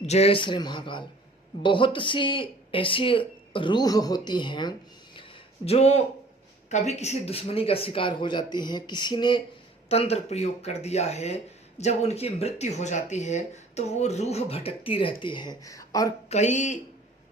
जय श्री महाकाल। बहुत सी ऐसी रूह होती हैं जो कभी किसी दुश्मनी का शिकार हो जाती हैं। किसी ने तंत्र प्रयोग कर दिया है, जब उनकी मृत्यु हो जाती है तो वो रूह भटकती रहती है। और कई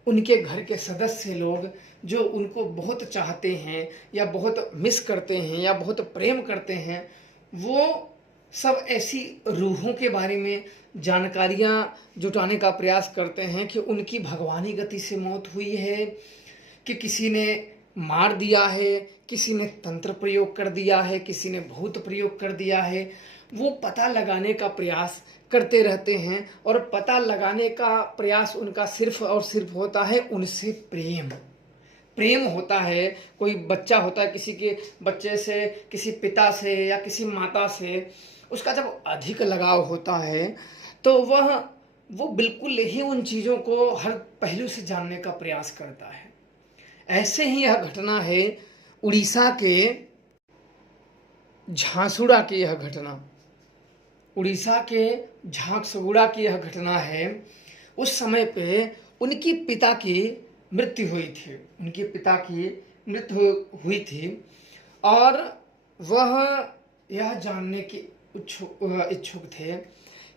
उनके घर के सदस्य लोग जो उनको बहुत चाहते हैं या बहुत मिस करते हैं या बहुत प्रेम करते हैं, वो सब ऐसी रूहों के बारे में जानकारियां जुटाने का प्रयास करते हैं कि उनकी भगवानी गति से मौत हुई है, कि किसी ने मार दिया है, किसी ने तंत्र प्रयोग कर दिया है, किसी ने भूत प्रयोग कर दिया है। वो पता लगाने का प्रयास करते रहते हैं और पता लगाने का प्रयास उनका सिर्फ और सिर्फ होता है उनसे प्रेम। प्रेम होता है, कोई बच्चा होता है, किसी के बच्चे से, किसी पिता से या किसी माता से उसका जब अधिक लगाव होता है तो वो बिल्कुल ही उन चीज़ों को हर पहलू से जानने का प्रयास करता है। ऐसे ही यह घटना है उड़ीसा के झांसुड़ा की यह घटना। उड़ीसा के झांसुड़ा की यह घटना है। उस समय पे उनकी पिता की मृत्यु हुई थी, उनके पिता की मृत्यु हुई थी और वह यह जानने की इच्छुक थे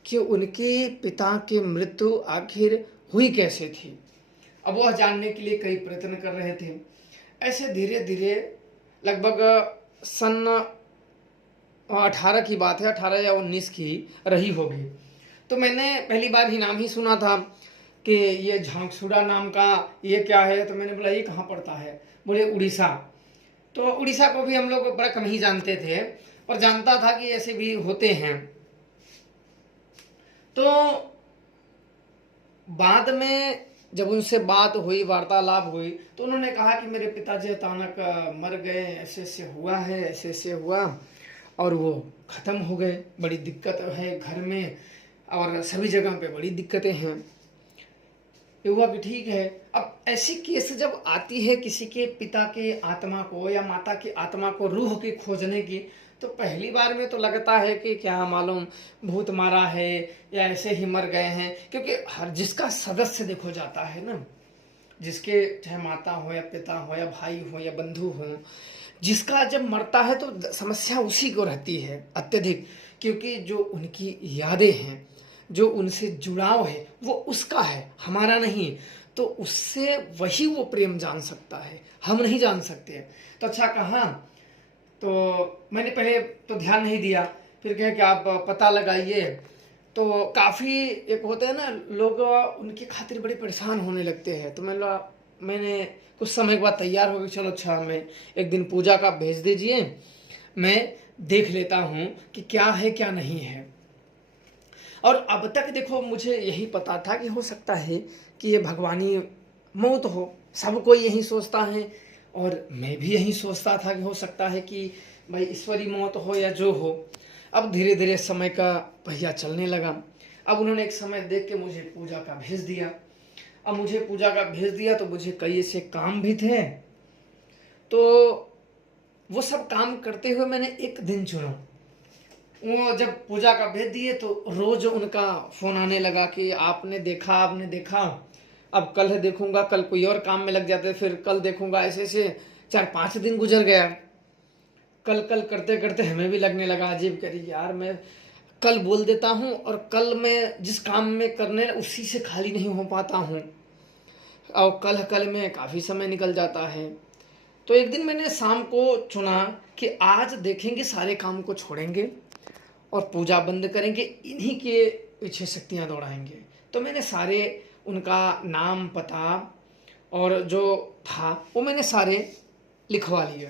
कि उनके पिता की मृत्यु आखिर हुई कैसे थी। अब वह जानने के लिए कई प्रयत्न कर रहे थे। ऐसे धीरे धीरे लगभग सन 18 की बात है, 18 या 19 की रही होगी। तो मैंने पहली बार ही नाम ही सुना था कि ये झांसुड़ा नाम का ये क्या है। तो मैंने बोला ये कहाँ पड़ता है, बोले उड़ीसा। तो उड़ीसा को भी हम लोग बड़ा कम ही जानते थे, पर जानता था कि ऐसे भी होते हैं। तो बाद में जब उनसे बात हुई, वार्तालाप हुई, तो उन्होंने कहा कि मेरे पिताजी अचानक मर गए, ऐसे ऐसे हुआ है, ऐसे ऐसे हुआ और वो ख़त्म हो गए। बड़ी दिक्कत है घर में और सभी जगह पे बड़ी दिक्कतें हैं। ये हुआ कि ठीक है। अब ऐसी केस जब आती है किसी के पिता के आत्मा को या माता की आत्मा को रूह की खोजने की, तो पहली बार में तो लगता है कि क्या मालूम भूत मारा है या ऐसे ही मर गए हैं। क्योंकि हर जिसका सदस्य देखो जाता है ना, जिसके चाहे माता हो या पिता हो या भाई हो या बंधु हो, जिसका जब मरता है तो समस्या उसी को रहती है अत्यधिक। क्योंकि जो उनकी यादें हैं, जो उनसे जुड़ाव है, वो उसका है, हमारा नहीं। तो उससे वही वो प्रेम जान सकता है, हम नहीं जान सकते। तो अच्छा कहा, तो मैंने पहले तो ध्यान नहीं दिया, फिर कहे कि आप पता लगाइए। तो काफ़ी एक होता है ना, लोग उनकी खातिर बड़े परेशान होने लगते हैं। तो मैंने कुछ समय के बाद तैयार हो गई, चलो अच्छा मैं एक दिन पूजा का भेज दीजिए, मैं देख लेता हूँ कि क्या है क्या नहीं है। और अब तक देखो मुझे यही पता था कि हो सकता है कि ये भगवानी मौत हो, सब कोई यही सोचता है और मैं भी यही सोचता था कि हो सकता है कि भाई ईश्वरी मौत हो या जो हो। अब धीरे धीरे समय का पहिया चलने लगा। अब उन्होंने एक समय देख के मुझे पूजा का भेज दिया। अब मुझे पूजा का भेज दिया तो मुझे कई ऐसे काम भी थे, तो वो सब काम करते हुए मैंने एक दिन चुना। वो जब पूजा का भेज दिए तो रोज उनका फोन आने लगा कि आपने देखा, आपने देखा। अब कल देखूंगा, कल कोई और काम में लग जाते, फिर कल देखूंगा, ऐसे ऐसे 4-5 दिन गुजर गया। कल कल करते करते हमें भी लगने लगा अजीब, करी यार मैं कल बोल देता हूँ और कल मैं जिस काम में करने उसी से खाली नहीं हो पाता हूँ और कल में काफ़ी समय निकल जाता है। तो एक दिन मैंने शाम को चुना कि आज देखेंगे, सारे काम को छोड़ेंगे और पूजा बंद करेंगे, इन्हीं के पीछे शक्तियाँ दौड़ाएंगे। तो मैंने सारे उनका नाम, पता और जो था वो मैंने सारे लिखवा लिए।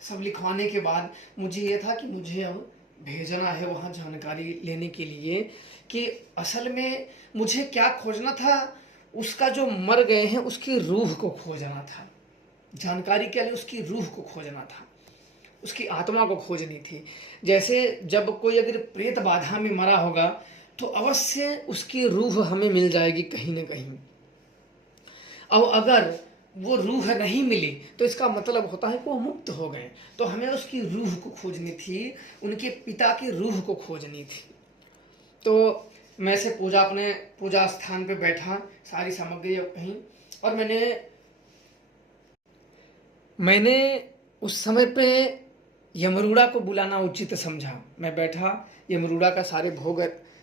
सब लिखवाने के बाद मुझे ये था कि मुझे अब भेजना है वहाँ जानकारी लेने के लिए कि असल में मुझे क्या खोजना था। उसका जो मर गए हैं उसकी रूह को खोजना था, जानकारी के लिए उसकी रूह को खोजना था, उसकी आत्मा को खोजनी थी। जैसे जब कोई अगर प्रेत बाधा में मरा होगा तो अवश्य उसकी रूह हमें मिल जाएगी कहीं ना कहीं। और अगर वो रूह नहीं मिली तो इसका मतलब होता है कि वो मुक्त हो गए। तो हमें उसकी रूह को खोजनी थी, उनके पिता की रूह को खोजनी थी। तो मैं से अपने पूजा स्थान पे बैठा, सारी सामग्री कहीं, और मैंने उस समय पे यमरूड़ा को बुलाना उचित समझा। मैं बैठा, यमरूड़ा का सारे भोग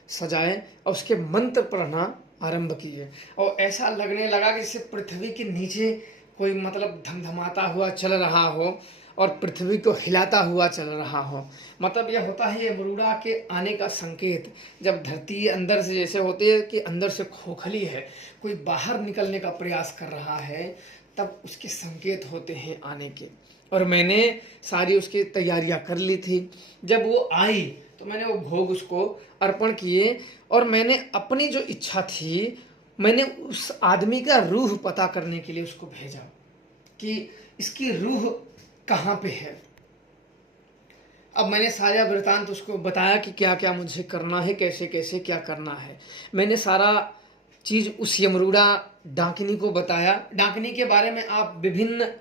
सजाए और उसके मंत्र पढ़ना आरंभ किए, और ऐसा लगने लगा कि जैसे पृथ्वी के नीचे कोई मतलब धमधमाता हुआ चल रहा हो और पृथ्वी को हिलाता हुआ चल रहा हो। मतलब यह होता है यमरूड़ा के आने का संकेत। जब धरती अंदर से जैसे होती है कि अंदर से खोखली है, कोई बाहर निकलने का प्रयास कर रहा है, तब उसके संकेत होते हैं आने के। और मैंने सारी उसकी तैयारियां कर ली थी। जब वो आई तो मैंने वो भोग उसको अर्पण किए, और मैंने अपनी जो इच्छा थी, मैंने उस आदमी का रूह पता करने के लिए उसको भेजा कि इसकी रूह कहाँ पे है। अब मैंने सारा वृतांत उसको बताया कि क्या क्या मुझे करना है, कैसे कैसे क्या करना है। मैंने सारा चीज़ उस यमरूड़ा डाकिनी को बताया। डाकिनी के बारे में आप विभिन्न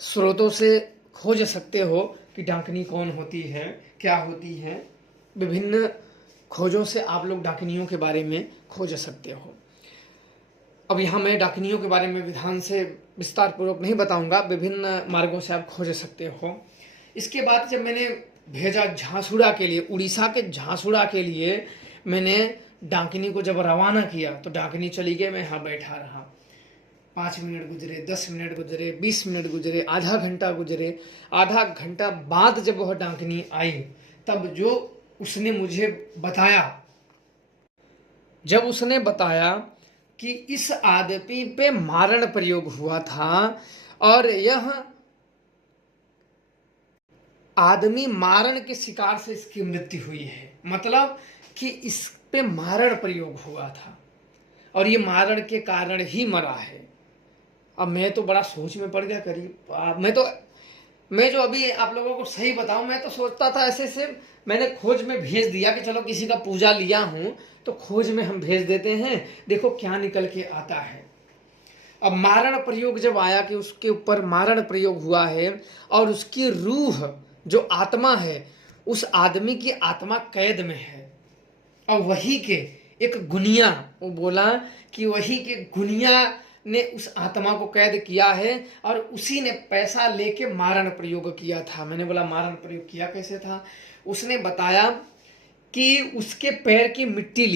स्रोतों से खोज सकते हो कि डाकिनी कौन होती है, क्या होती है। विभिन्न खोजों से आप लोग डाकिनियों के बारे में खोज सकते हो। अब यहाँ मैं डाकिनियों के बारे में विधान से विस्तार पूर्वक नहीं बताऊंगा, विभिन्न मार्गों से आप खोज सकते हो। इसके बाद जब मैंने भेजा झांसुड़ा के लिए, उड़ीसा के झांसुड़ा के लिए मैंने डाकिनी को जब रवाना किया, तो डाकिनी चली गई, मैं यहाँ बैठा रहा। 5 मिनट गुजरे, 10 मिनट गुजरे, 20 मिनट गुजरे, आधा घंटा गुजरे। आधा घंटा बाद जब वह डाकिनी आई, तब जो उसने मुझे बताया, जब उसने बताया कि इस आदमी पे मारण प्रयोग हुआ था और यह आदमी मारण के शिकार से इसकी मृत्यु हुई है, मतलब कि इस पे मारण प्रयोग हुआ था और ये मारण के कारण ही मरा है। अब मैं तो बड़ा सोच में पड़ गया। करीब मैं जो अभी आप लोगों को सही बताऊं, मैं तो सोचता था ऐसे से, मैंने खोज में भेज दिया कि चलो किसी का पूजा लिया हूं तो खोज में हम भेज देते हैं, देखो क्या निकल के आता है। अब मारण प्रयोग जब आया कि उसके ऊपर मारण प्रयोग हुआ है और उसकी रूह जो आत्मा है, उस आदमी की आत्मा कैद में है, और वही के एक गुनिया, वो बोला कि वही के गुनिया ने उस आत्मा को कैद किया है और उसी ने पैसा लेके मारण प्रयोग किया था। मैंने बोला मारण प्रयोग किया कैसे था? उसने बताया कि उसके पैर की मिट्टी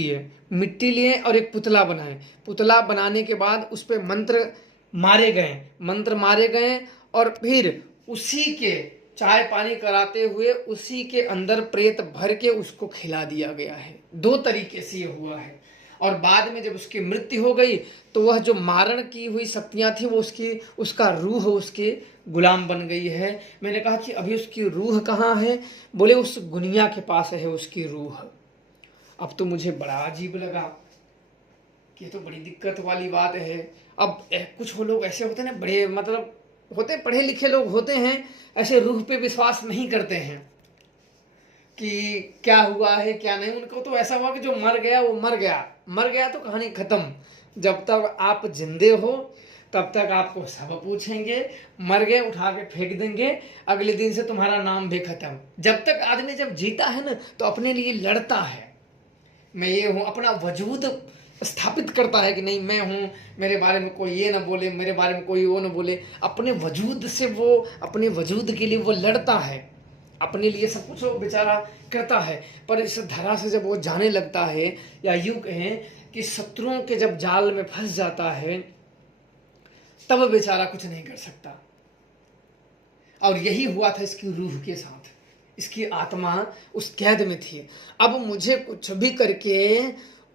लिए और एक पुतला बनाए। पुतला बनाने के बाद उस पर मंत्र मारे गए और फिर उसी के चाय पानी कराते हुए उसी के अंदर प्रेत भर के उसको खिला दिया गया है। 2 तरीके से ये हुआ है। और बाद में जब उसकी मृत्यु हो गई तो वह जो मारण की हुई शक्तियां थी वो उसका रूह उसके गुलाम बन गई है। मैंने कहा कि अभी उसकी रूह कहाँ है? बोले उस गुनिया के पास है उसकी रूह। अब तो मुझे बड़ा अजीब लगा कि ये तो बड़ी दिक्कत वाली बात है। अब कुछ लोग ऐसे होते हैं ना, बड़े मतलब होते पढ़े लिखे लोग होते हैं, ऐसे रूह पे विश्वास नहीं करते हैं कि क्या हुआ है क्या नहीं। उनको तो ऐसा हुआ कि जो मर गया वो मर गया तो कहानी खत्म। जब तक आप जिंदे हो तब तक आपको सब पूछेंगे, मर गए उठा के फेंक देंगे, अगले दिन से तुम्हारा नाम भी खत्म। जब तक आदमी जब जीता है ना तो अपने लिए लड़ता है, मैं ये हूँ, अपना वजूद स्थापित करता है कि नहीं मैं हूँ, मेरे बारे में कोई ये ना बोले, मेरे बारे में कोई वो ना बोले। अपने वजूद से वो, अपने वजूद के लिए वो लड़ता है, अपने लिए सब कुछ वो बेचारा करता है। पर इस धरा से जब वो जाने लगता है, या यूं कहें कि शत्रुओं के जब जाल में फंस जाता है, तब बेचारा कुछ नहीं कर सकता। और यही हुआ था इसकी रूह के साथ। इसकी आत्मा उस कैद में थी। अब मुझे कुछ भी करके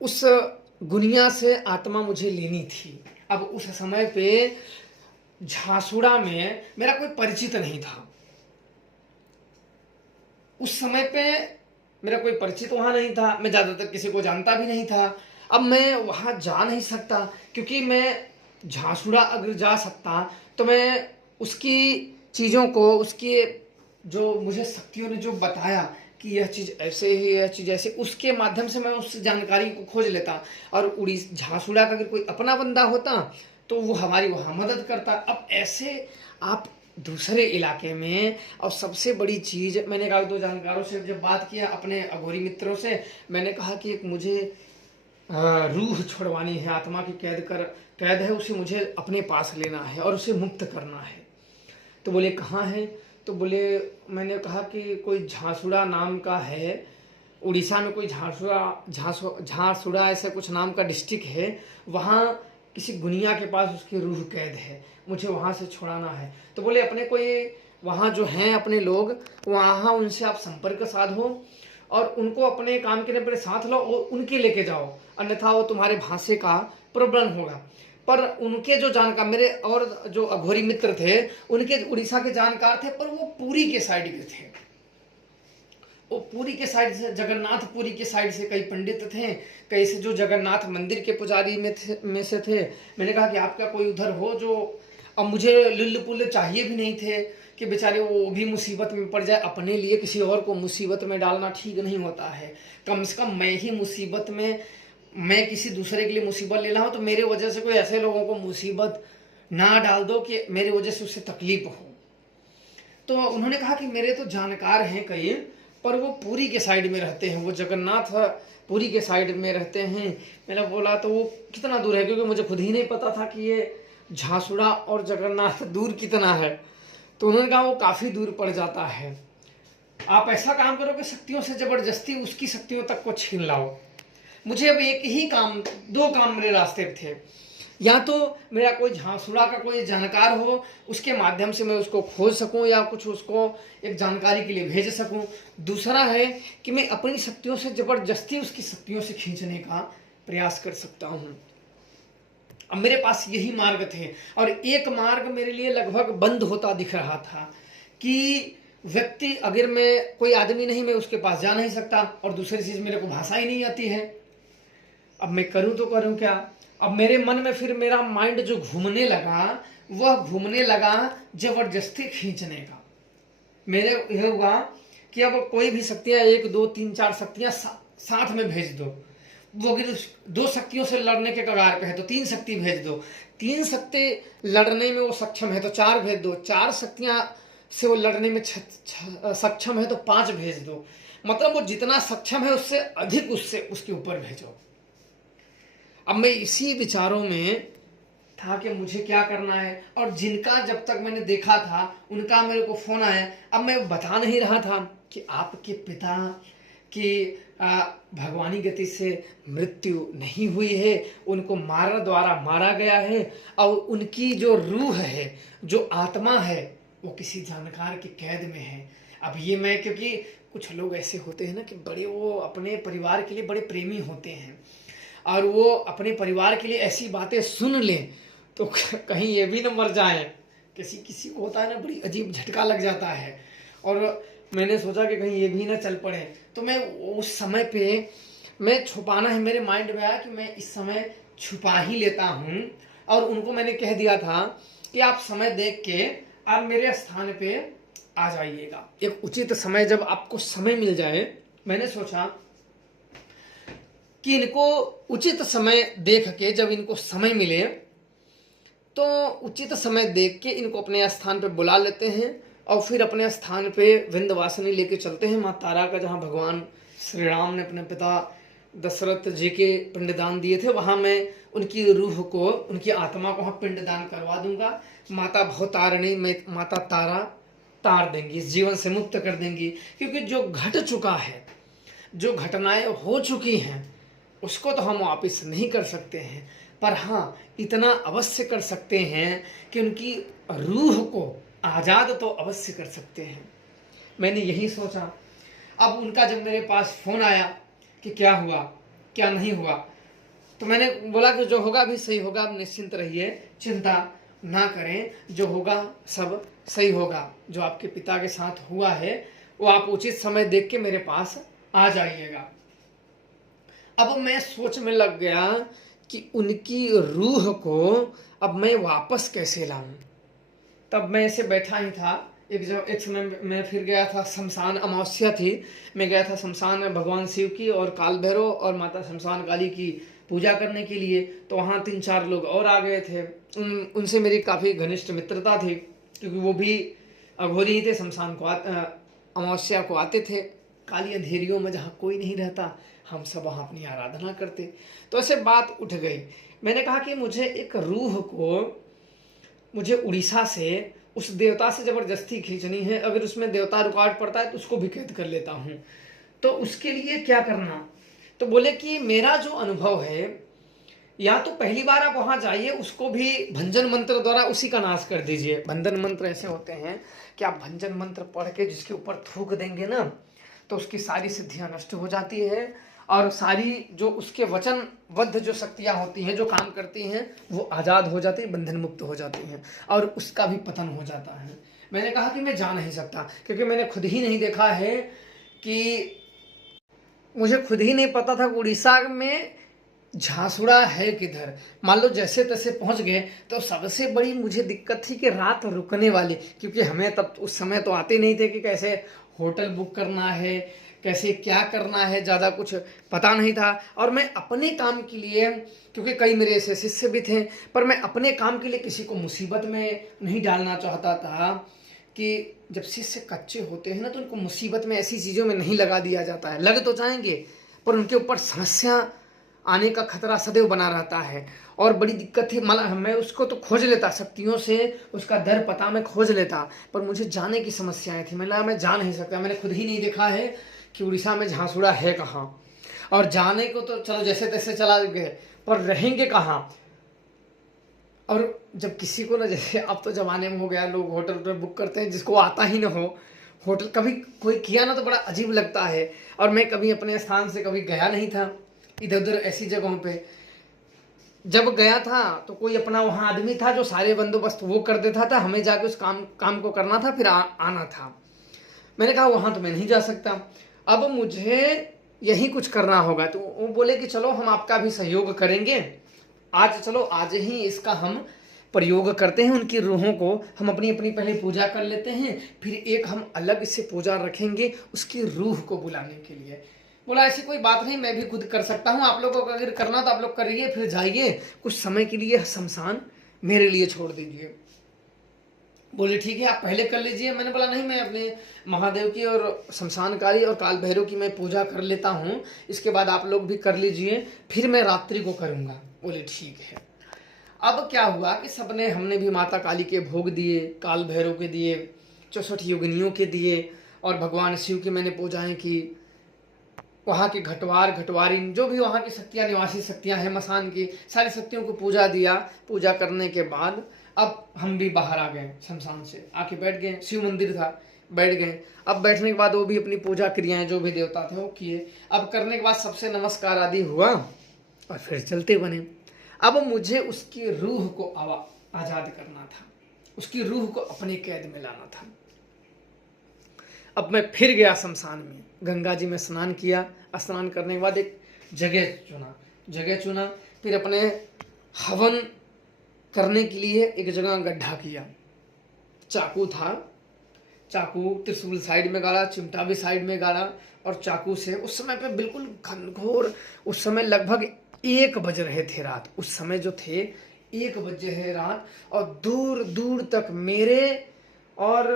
उस गुनिया से आत्मा मुझे लेनी थी। अब उस समय पे झांसुड़ा में मेरा कोई परिचित नहीं था। उस समय पे मेरा कोई परिचित वहां नहीं था, मैं ज्यादातर किसी को जानता भी नहीं था। अब मैं वहां जा नहीं सकता, क्योंकि मैं झांसुड़ा अगर जा सकता तो मैं उसकी चीज़ों को, उसकी जो मुझे शक्तियों ने जो बताया कि यह चीज़ ऐसे ही, यह चीज़ ऐसे, उसके माध्यम से मैं उस जानकारी को खोज लेता। और झांसुड़ा का अगर कोई अपना बंदा होता तो वो हमारी वहाँ मदद करता। अब ऐसे आप दूसरे इलाके में, और सबसे बड़ी चीज़ मैंने कहा 2 जानकारों से जब बात किया, अपने अघोरी मित्रों से, मैंने कहा कि एक मुझे रूह छुड़वानी है, आत्मा की कैद है, उसे मुझे अपने पास लेना है और उसे मुक्त करना है। तो बोले कहाँ है? तो बोले, मैंने कहा कि कोई झांसुड़ा नाम का है, उड़ीसा में कोई झांसुड़ा ऐसा कुछ नाम का डिस्ट्रिक्ट है, वहाँ किसी गुनिया के पास उसकी रूह कैद है, मुझे वहाँ से छुड़ाना है। तो बोले अपने कोई वहाँ जो हैं अपने लोग, वहाँ उनसे आप संपर्क साधो और उनको अपने काम के लिए अपने साथ लो और उनके लेके जाओ, अन्यथा वो तुम्हारे भाषे का प्रॉब्लम होगा। पर उनके जो जानकार, मेरे और जो अघोरी मित्र थे, उनके उड़ीसा के जानकार थे, पर वो पुरी के साइड के थे। वो पुरी के साइड से, जगन्नाथपुरी के साइड से कई पंडित थे, कई से जो जगन्नाथ मंदिर के पुजारी में से थे। मैंने कहा कि आपका कोई उधर हो जो, अब मुझे लुल्ल पुल्ल चाहिए भी नहीं थे कि बेचारे वो भी मुसीबत में पड़ जाए, अपने लिए किसी और को मुसीबत में डालना ठीक नहीं होता है। कम से कम मैं ही मुसीबत में, मैं किसी दूसरे के लिए मुसीबत ले रहा हूँ, तो मेरे वजह से कोई ऐसे लोगों को मुसीबत ना डाल दो कि मेरी वजह से उससे तकलीफ हो। तो उन्होंने कहा कि मेरे तो जानकार हैं कई, पर वो पुरी के साइड में रहते हैं, वो जगन्नाथ पुरी के साइड में रहते हैं। मैंने बोला तो वो कितना दूर है, क्योंकि मुझे खुद ही नहीं पता था कि ये झांसुड़ा और जगन्नाथ दूर कितना है। तो उन्होंने कहा वो काफ़ी दूर पड़ जाता है, आप ऐसा काम करो कि शक्तियों से ज़बरदस्ती उसकी शक्तियों तक को छीन लाओ। मुझे अब एक ही काम, दो काम मेरे रास्ते पे थे, या तो मेरा कोई झांसुड़ा का कोई जानकार हो, उसके माध्यम से मैं उसको खोज सकूं या कुछ उसको एक जानकारी के लिए भेज सकूं। दूसरा है कि मैं अपनी शक्तियों से ज़बरदस्ती उसकी शक्तियों से खींचने का प्रयास कर सकता हूं। अब मेरे पास यही मार्ग थे, और एक मार्ग मेरे लिए लगभग बंद होता दिख रहा था कि व्यक्ति, अगर मैं कोई आदमी नहीं, मैं उसके पास जा नहीं सकता, और दूसरी चीज़ मेरे को भाषा ही नहीं आती है। अब मैं करूं तो करूं क्या? अब मेरे मन में फिर मेरा माइंड जो घूमने लगा, वह घूमने लगा जबरदस्ती खींचने का। मेरे यह हुआ कि अब कोई भी शक्तियां, 1 2 3 4 शक्तियां साथ में भेज दो। वो अगर 2 शक्तियों से लड़ने के कगार पे है तो 3 शक्ति भेज दो, 3 शक्ति लड़ने में वो सक्षम है तो 4 भेज दो, 4 शक्तियां से वो लड़ने में सक्षम है तो 5 भेज दो। मतलब वो जितना सक्षम है उससे अधिक उसके ऊपर भेजो। अब मैं इसी विचारों में था कि मुझे क्या करना है, और जिनका जब तक मैंने देखा था उनका मेरे को फोन आया। अब मैं बता नहीं रहा था कि आपके पिता की भगवानी गति से मृत्यु नहीं हुई है, उनको मारा द्वारा मारा गया है, और उनकी जो रूह है, जो आत्मा है, वो किसी जानकार की कैद में है। अब ये मैं, क्योंकि कुछ लोग ऐसे होते हैं ना कि बड़े, वो अपने परिवार के लिए बड़े प्रेमी होते हैं, और वो अपने परिवार के लिए ऐसी बातें सुन लें तो कहीं ये भी न मर जाए। किसी को होता है ना, बड़ी अजीब झटका लग जाता है। और मैंने सोचा कि कहीं ये भी ना चल पड़े, तो मैं उस समय पे मैं छुपाना है, मेरे माइंड में आया कि मैं इस समय छुपा ही लेता हूँ। और उनको मैंने कह दिया था कि आप समय देख के आप मेरे स्थान पे आ जाइएगा, एक उचित समय, जब आपको समय मिल जाए। मैंने सोचा कि इनको उचित समय देख के, जब इनको समय मिले तो उचित समय देख के इनको अपने स्थान पे बुला लेते हैं, और फिर अपने स्थान पे विंध्यवासिनी लेके चलते हैं, माँ तारा का, जहाँ भगवान श्री राम ने अपने पिता दशरथ जी के पिंडदान दिए थे, वहाँ मैं उनकी रूह को, उनकी आत्मा को वहाँ पिंडदान करवा दूंगा। माता भवतारिणी, माता तारा तार देंगी, इस जीवन से मुक्त कर देंगी। क्योंकि जो घट चुका है, जो घटनाएं हो चुकी हैं, उसको तो हम वापस नहीं कर सकते हैं, पर हाँ इतना अवश्य कर सकते हैं कि उनकी रूह को आज़ाद तो अवश्य कर सकते हैं। मैंने यही सोचा। अब उनका जब मेरे पास फ़ोन आया कि क्या हुआ क्या नहीं हुआ, तो मैंने बोला कि जो होगा भी सही होगा, आप निश्चिंत रहिए, चिंता ना करें, जो होगा सब सही होगा। जो आपके पिता के साथ हुआ है वो आप उचित समय देख के मेरे पास आ जाइएगा। अब मैं सोच में लग गया कि उनकी रूह को अब मैं वापस कैसे लाऊं। तब मैं ऐसे बैठा ही था। एक समय मैं फिर गया था शमशान, अमावस्या थी, मैं गया था शमशान में भगवान शिव की और काल भैरव और माता शमशान काली की पूजा करने के लिए। तो वहाँ 3-4 लोग और आ गए थे। उनसे मेरी काफ़ी घनिष्ठ मित्रता थी, क्योंकि वो भी अघोरी ही थे। शमशान को अमावस्या को आते थे, काली अंधेरियों में जहाँ कोई नहीं रहता, हम सब वहाँ अपनी आराधना करते। तो ऐसे बात उठ गई। मैंने कहा कि मुझे एक रूह को मुझे उड़ीसा से उस देवता से ज़बरदस्ती खींचनी है। अगर उसमें देवता रुकावट पड़ता है तो उसको भी कैद कर लेता हूँ। तो उसके लिए क्या करना? तो बोले कि मेरा जो अनुभव है, या तो पहली बार आप वहाँ जाइए, उसको भी भंजन मंत्र द्वारा उसी का नाश कर दीजिए। भंजन मंत्र ऐसे होते हैं कि आप भंजन मंत्र पढ़ के जिसके ऊपर थूक देंगे ना, तो उसकी सारी सिद्धियाँ नष्ट हो जाती है, और सारी जो उसके वचनबद्ध जो शक्तियाँ होती हैं, जो काम करती हैं, वो आज़ाद हो जाती हैं, बंधन मुक्त हो जाती हैं, और उसका भी पतन हो जाता है। मैंने कहा कि मैं जा नहीं सकता, क्योंकि मैंने खुद ही नहीं देखा है कि, मुझे खुद ही नहीं पता था उड़ीसा में झांसुड़ा है किधर। मान लो जैसे तैसे पहुंच गए, तो सबसे बड़ी मुझे दिक्कत थी कि रात रुकने वाली, क्योंकि हमें तब उस समय तो आते नहीं थे कि कैसे होटल बुक करना है, कैसे क्या करना है, ज़्यादा कुछ पता नहीं था। और मैं अपने काम के लिए, क्योंकि कई मेरे ऐसे शिष्य भी थे, पर मैं अपने काम के लिए किसी को मुसीबत में नहीं डालना चाहता था। कि जब शिष्य कच्चे होते हैं ना, तो उनको मुसीबत में ऐसी चीज़ों में नहीं लगा दिया जाता है। लग तो जाएंगे, पर उनके ऊपर समस्या आने का खतरा सदैव बना रहता है। और बड़ी दिक्कत थी, मतलब मैं उसको तो खोज लेता शक्तियों से, उसका दर पता मैं खोज लेता, पर मुझे जाने की समस्याएं थी। मैं जा नहीं सकता, मैंने खुद ही नहीं देखा है कि उड़ीसा में झांसुड़ा है कहाँ। और जाने को तो चलो जैसे तैसे चला गए, पर रहेंगे कहाँ? और जब किसी को ना, जैसे अब तो जमाने में हो गया, लोग होटल पर बुक करते हैं जिसको आता ही ना हो। होटल कभी कोई किया ना तो बड़ा अजीब लगता है। और मैं कभी अपने स्थान से कभी गया नहीं था इधर उधर ऐसी जगहों पे। जब गया था तो कोई अपना वहाँ आदमी था जो सारे बंदोबस्त वो कर देता था, हमें जाके उस काम को करना था, फिर आना था। मैंने कहा वहाँ तो मैं नहीं जा सकता, अब मुझे यही कुछ करना होगा। तो वो बोले कि चलो हम आपका भी सहयोग करेंगे, आज चलो आज ही इसका हम प्रयोग करते हैं। उनकी रूहों को हम अपनी अपनी पहले पूजा कर लेते हैं, फिर एक हम अलग से पूजा रखेंगे उसकी रूह को बुलाने के लिए। बोला ऐसी कोई बात नहीं, मैं भी खुद कर सकता हूँ, आप लोगों को अगर करना तो आप लोग करिए, फिर जाइए, कुछ समय के लिए शमशान मेरे लिए छोड़ दीजिए। बोले ठीक है आप पहले कर लीजिए। मैंने बोला नहीं, मैं अपने महादेव की और शमशानकारी और काल भैरव की मैं पूजा कर लेता हूँ, इसके बाद आप लोग भी कर लीजिए, फिर मैं रात्रि को करूँगा। बोले ठीक है। अब क्या हुआ कि सबने, हमने भी माता काली के भोग दिए, काल भैरव के दिए, 64 योगिनियों के दिए, और भगवान शिव की मैंने पूजाएं की। वहाँ के घटवार घटवारिन जो भी वहाँ की शक्तियाँ, निवासी शक्तियाँ हैं मसान की, सारी शक्तियों को पूजा दिया। पूजा करने के बाद अब हम भी बाहर आ गए शमशान से, आके बैठ गए, शिव मंदिर था, बैठ गए। अब बैठने के बाद वो भी अपनी पूजा क्रियाएं जो भी देवता थे वो किए। अब करने के बाद सबसे नमस्कार आदि हुआ और फिर चलते बने। अब मुझे उसकी रूह को आज़ाद करना था, उसकी रूह को अपने कैद में लाना था। अब मैं फिर गया शमशान में, गंगा जी में स्नान किया। स्नान करने के बाद एक जगह चुना, फिर अपने हवन करने के लिए एक जगह गड्ढा किया। चाकू था, चाकू त्रिशूल साइड में गाड़ा, चिमटा भी साइड में गाड़ा, और चाकू से उस समय पे बिल्कुल घनघोर, उस समय लगभग 1 बज रहे थे रात, उस समय जो थे 1 बजे है रात, और दूर दूर तक मेरे और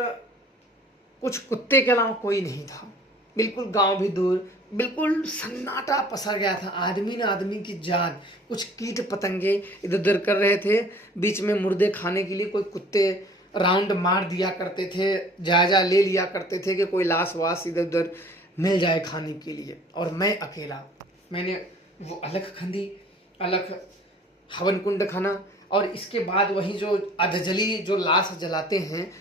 कुछ कुत्ते के अलावा कोई नहीं था। बिल्कुल गांव भी दूर, बिल्कुल सन्नाटा पसर गया था। आदमी ने आदमी की जान, कुछ कीट पतंगे इधर उधर कर रहे थे। बीच में मुर्दे खाने के लिए कोई कुत्ते राउंड मार दिया करते थे, जायजा ले लिया करते थे कि कोई लाश वाश इधर उधर मिल जाए खाने के लिए। और मैं अकेला, मैंने वो अलग खंदी, अलग हवन कुंड खाना, और इसके बाद वही जो अधजली जो लाश जलाते हैं,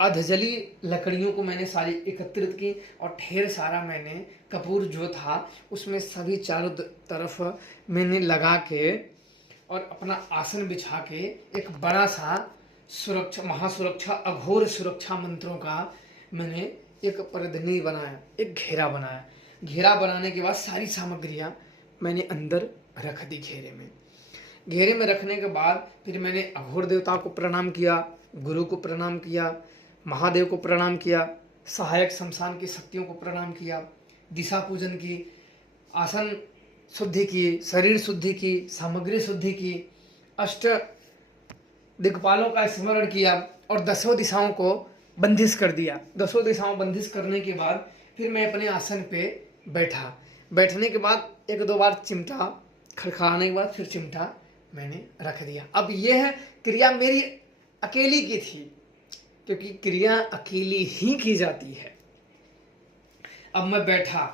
अधजली लकड़ियों को मैंने सारी एकत्रित की, और ढेर सारा मैंने कपूर जो था उसमें सभी चारों तरफ मैंने लगा के, और अपना आसन बिछा के एक बड़ा सा सुरक्षा, महासुरक्षा, अघोर सुरक्षा मंत्रों का मैंने एक परधनी बनाया, एक घेरा बनाया। घेरा बनाने के बाद सारी सामग्रियां मैंने अंदर रख दी घेरे में। घेरे में रखने के बाद फिर मैंने अघोर देवता को प्रणाम किया, गुरु को प्रणाम किया, महादेव को प्रणाम किया, सहायक शमशान की शक्तियों को प्रणाम किया, दिशा पूजन की, आसन शुद्धि की, शरीर शुद्धि की, सामग्री शुद्धि की, अष्ट दिक्पालों का स्मरण किया, और 10 दिशाओं को बंदिश कर दिया। 10 दिशाओं बंदिश करने के बाद फिर मैं अपने आसन पे बैठा। बैठने के बाद 1-2 बार चिमटा, खड़खड़ाने के बाद फिर चिमटा मैंने रख दिया। अब यह क्रिया मेरी अकेली की थी, क्योंकि क्रिया अकेली ही की जाती है। अब मैं बैठा,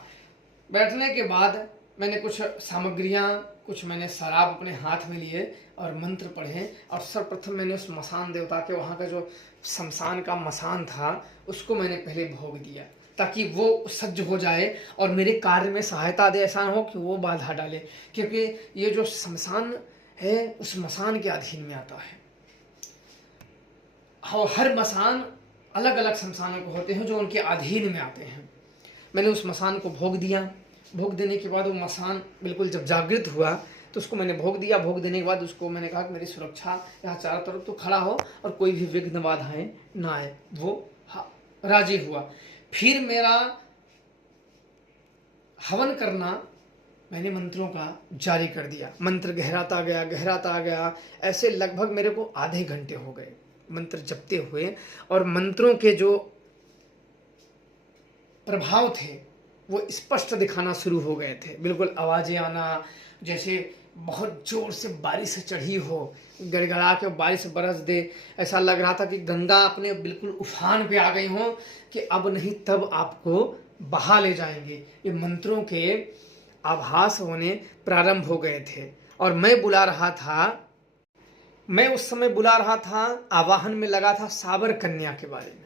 बैठने के बाद मैंने कुछ सामग्रियां, कुछ मैंने शराब अपने हाथ में लिए और मंत्र पढ़े, और सर्वप्रथम मैंने उस मसान देवता के, वहाँ का जो शमशान का मसान था, उसको मैंने पहले भोग दिया, ताकि वो सज्ज हो जाए और मेरे कार्य में सहायता दे। ऐसा ना हो कि वो बाधा डाले, क्योंकि ये जो शमशान है उस मसान के अधीन में आता है। हर मसान अलग अलग शमशानों को होते हैं जो उनके अधीन में आते हैं। मैंने उस मसान को भोग दिया। भोग देने के बाद वो मसान बिल्कुल जब जागृत हुआ तो उसको मैंने भोग दिया। भोग देने के बाद उसको मैंने कहा कि मेरी सुरक्षा यहाँ चारों तरफ तो खड़ा हो और कोई भी विघ्न बाधाएं ना आए। वो राजी हुआ। फिर मेरा हवन करना मैंने मंत्रों का जारी कर दिया। मंत्र गहराता गया, गहराता गया। ऐसे लगभग मेरे को आधे घंटे हो गए मंत्र जपते हुए, और मंत्रों के जो प्रभाव थे वो स्पष्ट दिखाना शुरू हो गए थे। बिल्कुल आवाज़ें आना, जैसे बहुत जोर से बारिश चढ़ी हो, गड़गड़ा के बारिश बरस दे। ऐसा लग रहा था कि गंगा अपने बिल्कुल उफान पे आ गई हो, कि अब नहीं तब आपको बहा ले जाएंगे। ये मंत्रों के आभास होने प्रारंभ हो गए थे। और मैं बुला रहा था, मैं उस समय बुला रहा था, आवाहन में लगा था साबर कन्या के बारे में।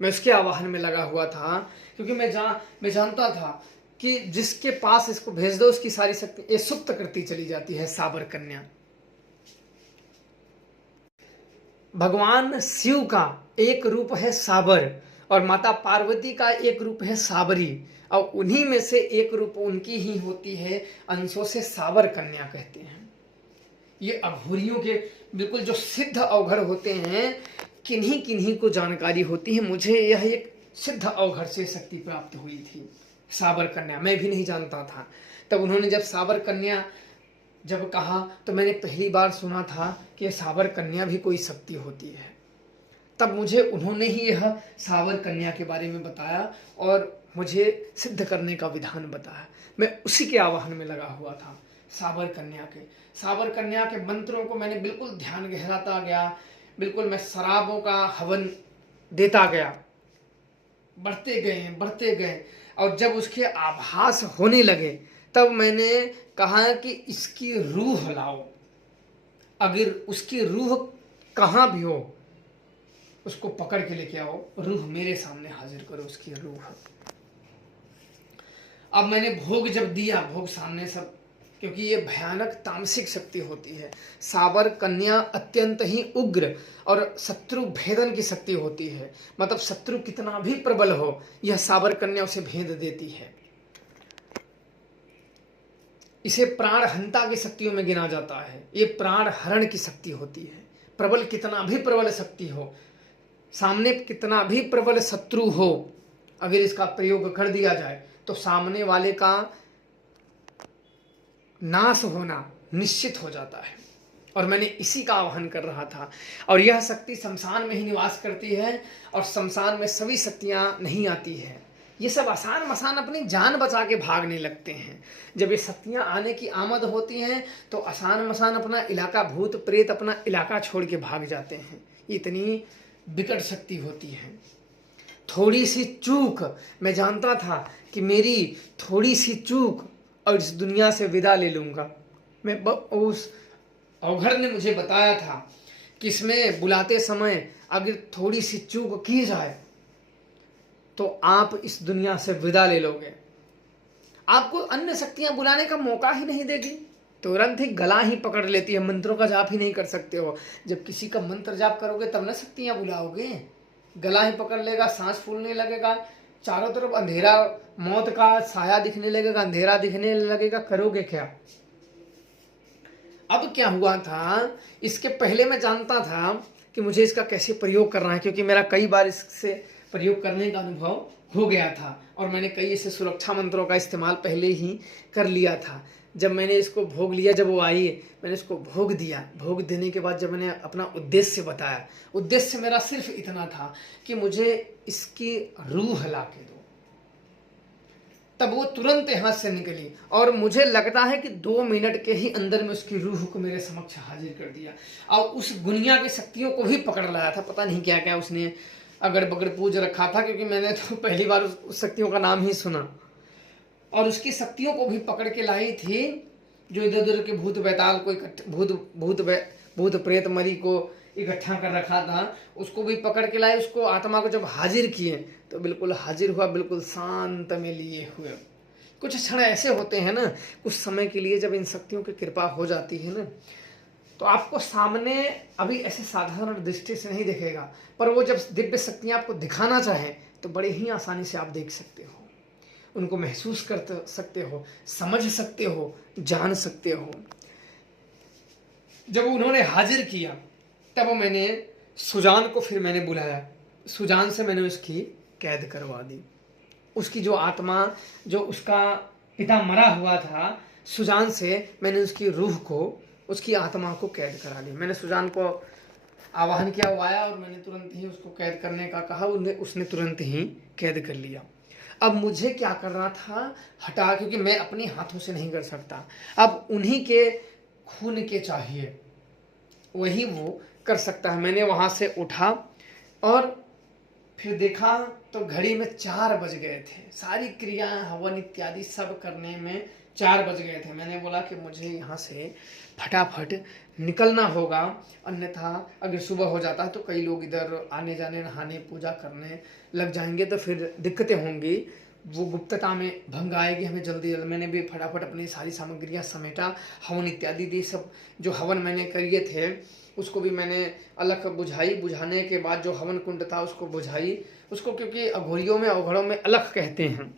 मैं उसके आवाहन में लगा हुआ था, क्योंकि मैं जानता था कि जिसके पास इसको भेज दो उसकी सारी शक्ति ये सुप्त करती चली जाती है। साबर कन्या भगवान शिव का एक रूप है साबर, और माता पार्वती का एक रूप है साबरी, और उन्हीं में से एक रूप उनकी ही होती है, अंशों से साबर कन्या कहते हैं। ये अघोरियों के बिल्कुल जो सिद्ध अवघर होते हैं, किन्हीं किन्हीं को जानकारी होती है। मुझे यह एक सिद्ध अवघर से शक्ति प्राप्त हुई थी, साबर कन्या। मैं भी नहीं जानता था। तब उन्होंने जब साबर कन्या जब कहा तो मैंने पहली बार सुना था कि साबर कन्या भी कोई शक्ति होती है। तब मुझे उन्होंने ही यह साबर कन्या के बारे में बताया और मुझे सिद्ध करने का विधान बताया। मैं उसी के आवाहन में लगा हुआ था, साबर कन्या के मंत्रों को मैंने बिल्कुल ध्यान गहराता गया। बिल्कुल मैं शराबों का हवन देता गया, बढ़ते गए, और जब उसके आभास होने लगे तब मैंने कहा कि इसकी रूह लाओ। अगर उसकी रूह कहाँ भी हो उसको पकड़ के लेके आओ, रूह मेरे सामने हाजिर करो उसकी रूह। अब मैंने भोग जब दिया, भोग सामने सब, क्योंकि ये भयानक तामसिक शक्ति होती है। साबर कन्या अत्यंत ही उग्र और शत्रु भेदन की शक्ति होती है। मतलब शत्रु कितना भी प्रबल हो, यह साबर कन्या उसे भेद देती है। इसे प्राण हंता की शक्तियों में गिना जाता है। ये प्राण हरण की शक्ति होती है। प्रबल कितना भी प्रबल शक्ति हो, सामने कितना भी प्रबल शत्रु हो, अगर इसका प्रयोग कर दिया जाए तो सामने वाले का नाश होना निश्चित हो जाता है। और मैंने इसी का आह्वान कर रहा था। और यह शक्ति शमशान में ही निवास करती है, और शमशान में सभी शक्तियां नहीं आती है। ये सब आसान मसान अपनी जान बचा के भागने लगते हैं। जब ये शक्तियां आने की आमद होती हैं तो आसान मसान अपना इलाका, भूत प्रेत अपना इलाका छोड़ के भाग जाते हैं। इतनी विकट शक्ति होती है। थोड़ी सी चूक, मैं जानता था कि मेरी थोड़ी सी चूक और इस दुनिया से विदा ले लूँगा। मैं उस अवघड़ ने मुझे बताया था कि इसमें बुलाते समय अगर थोड़ी सी चूक की जाए तो आप इस दुनिया से विदा ले लोगे। आपको अन्य शक्तियां बुलाने का मौका ही नहीं देगी, तुरंत ही गला ही पकड़ लेती है। मंत्रों का जाप ही नहीं कर सकते हो। जब किसी का मंत्र जाप करोगे तब ना शक्तियां बुलाओगे। गला ही पकड़ लेगा, सांस फूलने लगेगा, चारों तरफ अंधेरा, मौत का साया दिखने लगेगा, अंधेरा दिखने लगेगा, करोगे क्या? अब क्या हुआ था, इसके पहले मैं जानता था कि मुझे इसका कैसे प्रयोग करना है, क्योंकि मेरा कई बार इससे प्रयोग करने का अनुभव हो गया था और मैंने कई ऐसे सुरक्षा मंत्रों का इस्तेमाल पहले ही कर लिया था। जब मैंने इसको भोग लिया, जब वो आई, मैंने इसको भोग दिया। भोग देने के बाद जब मैंने अपना उद्देश्य बताया, उद्देश्य मेरा सिर्फ इतना था कि मुझे इसकी रूह ला के दो। तब वो तुरंत यहाँ से निकली और मुझे लगता है कि 2 मिनट के ही अंदर में उसकी रूह को मेरे समक्ष हाजिर कर दिया और उस गुनिया की शक्तियों को भी पकड़ लाया था। पता नहीं क्या क्या उसने अगड़ बगड़ पूज रखा था, क्योंकि मैंने तो पहली बार उस शक्तियों का नाम ही सुना। और उसकी शक्तियों को भी पकड़ के लाई थी, जो इधर उधर के भूत बैताल को भूत प्रेत मरी को इकट्ठा कर रखा था, उसको भी पकड़ के लाए। उसको आत्मा को जब हाजिर किए तो बिल्कुल हाजिर हुआ, बिल्कुल शांत में लिए हुए। कुछ क्षण ऐसे होते हैं ना, कुछ समय के लिए जब इन शक्तियों की कृपा हो जाती है ना, तो आपको सामने अभी ऐसे साधारण दृष्टि से नहीं दिखेगा, पर वो जब दिव्य शक्तियां आपको दिखाना चाहें तो बड़े ही आसानी से आप देख सकते हो, उनको महसूस कर सकते हो, समझ सकते हो, जान सकते हो। जब उन्होंने हाजिर किया तब मैंने सुजान को फिर मैंने बुलाया, सुजान से मैंने उसकी कैद करवा दी। उसकी जो आत्मा, जो उसका पिता मरा हुआ था, सुजान से मैंने उसकी रूह को, उसकी आत्मा को कैद करा ली। मैंने सुजान को आवाहन किया, वो आया और मैंने तुरंत ही उसको कैद करने का कहा, उसने तुरंत ही कैद कर लिया। अब मुझे क्या करना था, हटा, क्योंकि मैं अपने हाथों से नहीं कर सकता, अब उन्हीं के खून के चाहिए, वही वो कर सकता है। मैंने वहाँ से उठा और फिर देखा तो घड़ी में 4 बज गए थे। सारी क्रियाएं, हवन इत्यादि सब करने में 4 बज गए थे। मैंने बोला कि मुझे यहाँ से फटाफट निकलना होगा, अन्यथा अगर सुबह हो जाता है तो कई लोग इधर आने जाने, नहाने, पूजा करने लग जाएंगे तो फिर दिक्कतें होंगी, वो गुप्तता में भंग आएगी, हमें जल्दी जल्दी। मैंने भी फटाफट अपनी सारी सामग्रियाँ समेटा, हवन इत्यादि दी, सब जो हवन मैंने करिए थे उसको भी मैंने अलग बुझाई। बुझाने के बाद जो हवन कुंड था उसको बुझाई, उसको क्योंकि अघोरियों में, अवघड़ों में अलग कहते हैं,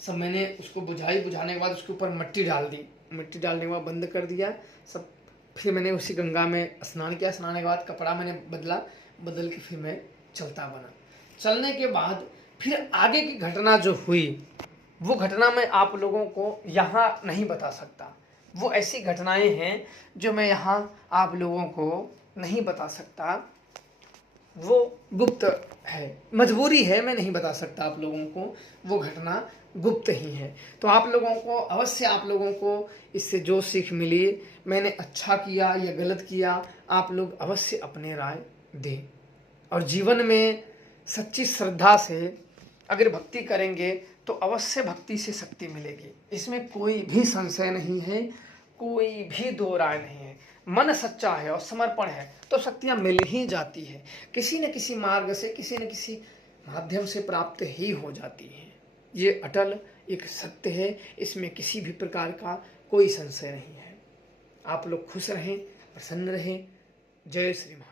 सब मैंने उसको बुझाई। बुझाने के बाद उसके ऊपर मिट्टी डाल दी, मिट्टी डालने के बाद बंद कर दिया सब। फिर मैंने उसी गंगा में स्नान किया, स्नान के बाद कपड़ा मैंने बदला, बदल के फिर मैं चलता बना। चलने के बाद फिर आगे की घटना जो हुई, वो घटना मैं आप लोगों को यहाँ नहीं बता सकता। वो ऐसी घटनाएं हैं जो मैं यहाँ आप लोगों को नहीं बता सकता, वो गुप्त है, मजबूरी है, मैं नहीं बता सकता आप लोगों को, वो घटना गुप्त ही है। तो आप लोगों को अवश्य, आप लोगों को इससे जो सीख मिली, मैंने अच्छा किया या गलत किया, आप लोग अवश्य अपने राय दें। और जीवन में सच्ची श्रद्धा से अगर भक्ति करेंगे तो अवश्य भक्ति से शक्ति मिलेगी, इसमें कोई भी संशय नहीं है, कोई भी दो राय नहीं है। मन सच्चा है और समर्पण है तो शक्तियां मिल ही जाती है, किसी न किसी मार्ग से, किसी न किसी माध्यम से प्राप्त ही हो जाती है। ये अटल एक सत्य है, इसमें किसी भी प्रकार का कोई संशय नहीं है। आप लोग खुश रहें, प्रसन्न रहें। जय श्री महाराज।